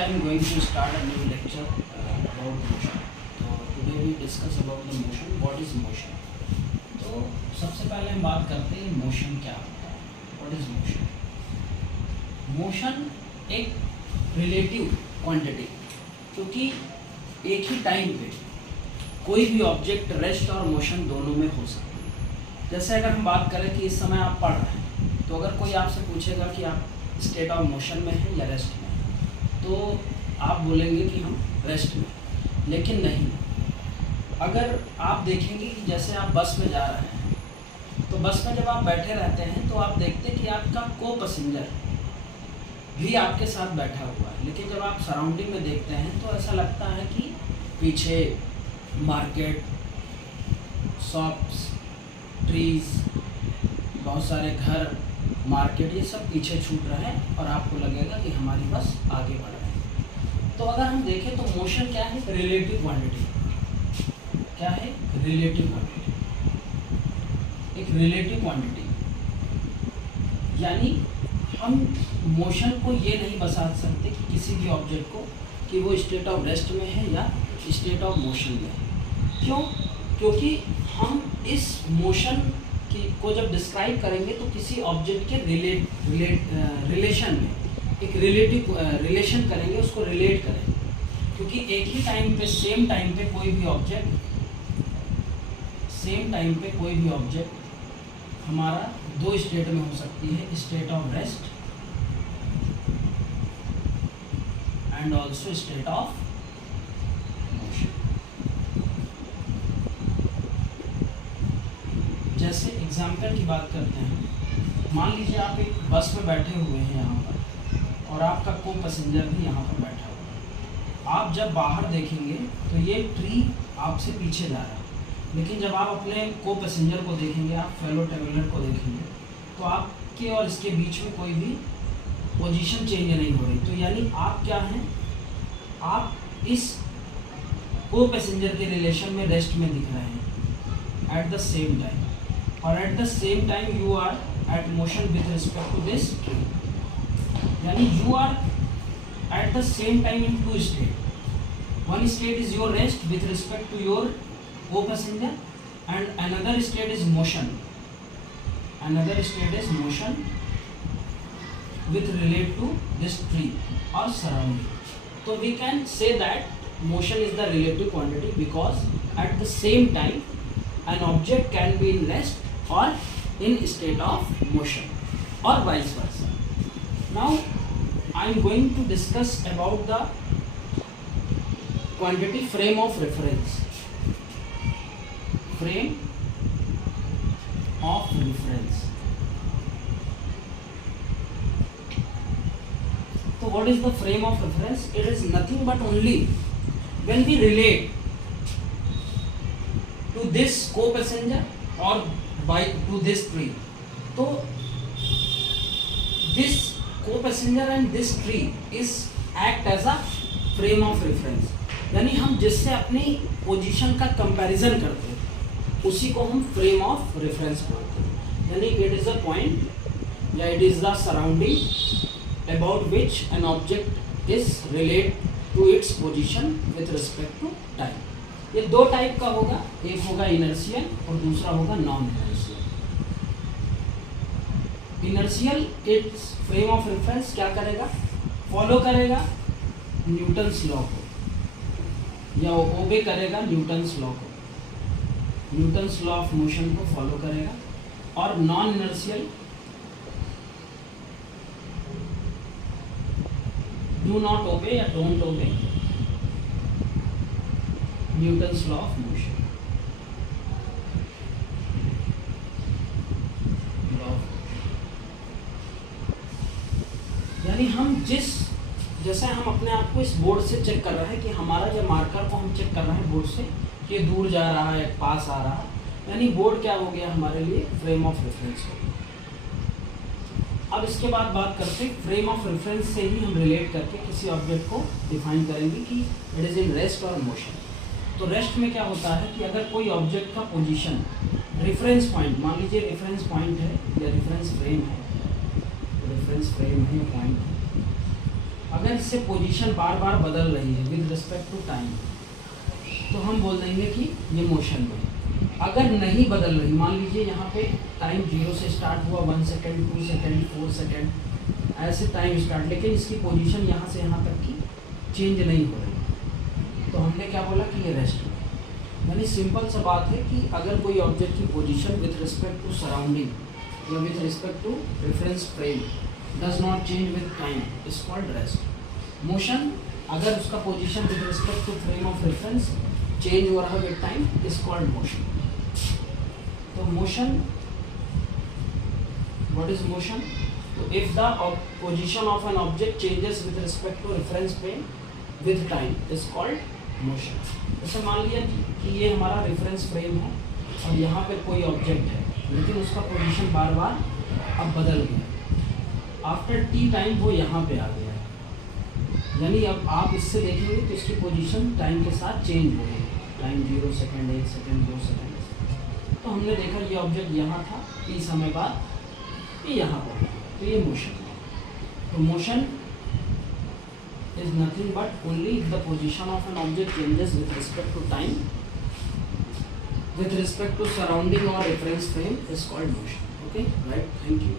I am going to start a new lecture about motion. तो today we discuss about the motion. What is motion? तो सबसे पहले हम बात करते हैं मोशन क्या होता है. What is motion? मोशन एक रिलेटिव क्वांटिटी, क्योंकि एक ही टाइम पे कोई भी ऑब्जेक्ट रेस्ट और मोशन दोनों में हो सकता है. जैसे अगर हम बात करें कि इस समय आप पढ़ रहे हैं, तो अगर कोई आपसे पूछेगा कि आप स्टेट ऑफ मोशन में हैं या रेस्ट में, तो आप बोलेंगे कि हम रेस्ट में. लेकिन नहीं, अगर आप देखेंगे कि जैसे आप बस में जा रहे हैं, तो बस में जब आप बैठे रहते हैं तो आप देखते हैं कि आपका को पैसेंजर भी आपके साथ बैठा हुआ है. लेकिन जब आप सराउंडिंग में देखते हैं तो ऐसा लगता है कि पीछे मार्केट, शॉप्स, ट्रीज, बहुत सारे घर, मार्केट, ये सब पीछे छूट रहे हैं और आपको लगेगा कि हमारी बस आगे बढ़ रही है. तो अगर हम देखें तो मोशन क्या है? Relative quantity. क्या है? Relative quantity. एक रिलेटिव क्वांटिटी, यानी हम मोशन को ये नहीं बता सकते कि किसी भी ऑब्जेक्ट को कि वो स्टेट ऑफ रेस्ट में है या स्टेट ऑफ मोशन में है. क्यों? क्योंकि हम इस मोशन को जब डिस्क्राइब करेंगे तो किसी ऑब्जेक्ट के रिलेशन में एक रिलेटिव रिलेशन करेंगे, उसको रिलेट करेंगे. क्योंकि एक ही टाइम पे सेम टाइम पे कोई भी ऑब्जेक्ट हमारा दो स्टेट में हो सकती है, state of rest and also state of motion. जैसे एग्जाम्पल की बात करते हैं, मान लीजिए आप एक बस में बैठे हुए हैं यहाँ पर और आपका को पैसेंजर भी यहाँ पर बैठा हुआ है. आप जब बाहर देखेंगे तो ये ट्री आपसे पीछे जा रहा है, लेकिन जब आप अपने को पैसेंजर को देखेंगे, आप फेलो ट्रेवलर को देखेंगे, तो आपके और इसके बीच में कोई भी पोजीशन चेंज नहीं हो रही. तो यानी आप क्या हैं? आप इस को पैसेंजर के रिलेशन में रेस्ट में दिख रहे हैं एट द सेम टाइम, और at the same time you are at motion with respect to this tree. यानी you are at the same time in two state. One state is your rest with respect to your co passenger and another state is motion. Another state is motion with relate to this tree or surrounding. So we can say that motion is the relative quantity because at the same time an object can be in rest or in state of motion or vice versa. Now I am going to discuss about the quantity frame of reference. Frame of reference. So what is the frame of reference? It is nothing but only when we relate to this co-passenger or to this tree. So this co-passenger and this tree is act as a frame of reference. यानी हम जिससे अपनी position का comparison करते हैं उसी को हम फ्रेम ऑफ रेफरेंस बोलते हैं. यानी इट इज अ पॉइंट या it is the surrounding about which an object is relate to its position with respect to time. ये दो टाइप का होगा, एक होगा इनर्शियल और दूसरा होगा non inertial. Inertial it's frame of reference क्या करेगा? फॉलो करेगा न्यूटन्स लॉ को या ओबे करेगा न्यूटन्स लॉ को, न्यूटन्स लॉ ऑफ मोशन को फॉलो करेगा. और non inertial do not obey or don't obey Newton's law of motion. यानी हम जैसे हम अपने आप को इस बोर्ड से चेक कर रहे हैं कि हमारा जो मार्कर को हम चेक कर रहे हैं बोर्ड से कि दूर जा रहा है, पास आ रहा है, यानी बोर्ड क्या हो गया हमारे लिए? फ्रेम ऑफ रेफरेंस हो गया. अब इसके बाद बात करते हैं फ्रेम ऑफ रेफरेंस से ही हम रिलेट करके किसी ऑब्जेक्ट को डिफाइन करेंगे कि इट इज़ इन रेस्ट और मोशन. तो रेस्ट में क्या होता है कि अगर कोई ऑब्जेक्ट का पोजीशन रेफरेंस पॉइंट, मान लीजिए रेफरेंस पॉइंट है या रेफरेंस फ्रेम है, रेफरेंस फ्रेम है, पॉइंट है, अगर इससे पोजीशन बार बार बदल रही है विद रिस्पेक्ट टू टाइम, तो हम बोल देंगे कि ये मोशन में। अगर नहीं बदल रही, मान लीजिए यहाँ पे टाइम 0 से स्टार्ट हुआ, 1 सेकेंड, 2 सेकेंड, 4 सेकेंड, ऐसे टाइम स्टार्ट, लेकिन इसकी पोजीशन यहाँ से यहाँ तक की चेंज नहीं हो रही, तो हमने क्या बोला कि ये रेस्ट में। यानी सिंपल सा बात है कि अगर कोई ऑब्जेक्ट की position with respect to surrounding या with respect to reference frame does not change with time is called rest. Motion, अगर उसका position with respect to frame of reference change हो रहा है with time is called motion. तो motion, what is motion? तो if the position of an object changes with respect to reference frame with time is called motion. जैसे मान लिया कि ये हमारा रेफरेंस फ्रेम है और यहाँ पे कोई ऑब्जेक्ट है, लेकिन उसका पोजीशन बार बार अब बदल गया, आफ्टर टी टाइम वो यहाँ पे आ गया है। यानी अब आप इससे देखेंगे तो इसकी पोजीशन टाइम के साथ चेंज हो गई, टाइम 0 सेकेंड, 1 सेकेंड, 2 सेकेंड। तो हमने देखा ये ऑब्जेक्ट यहाँ था, टी समय बाद ये यहाँ पर, तो ये मोशन है। तो motion is nothing but only if the position of an object changes with respect to time, with respect to surrounding or reference frame is called motion. Okay, right? Thank you.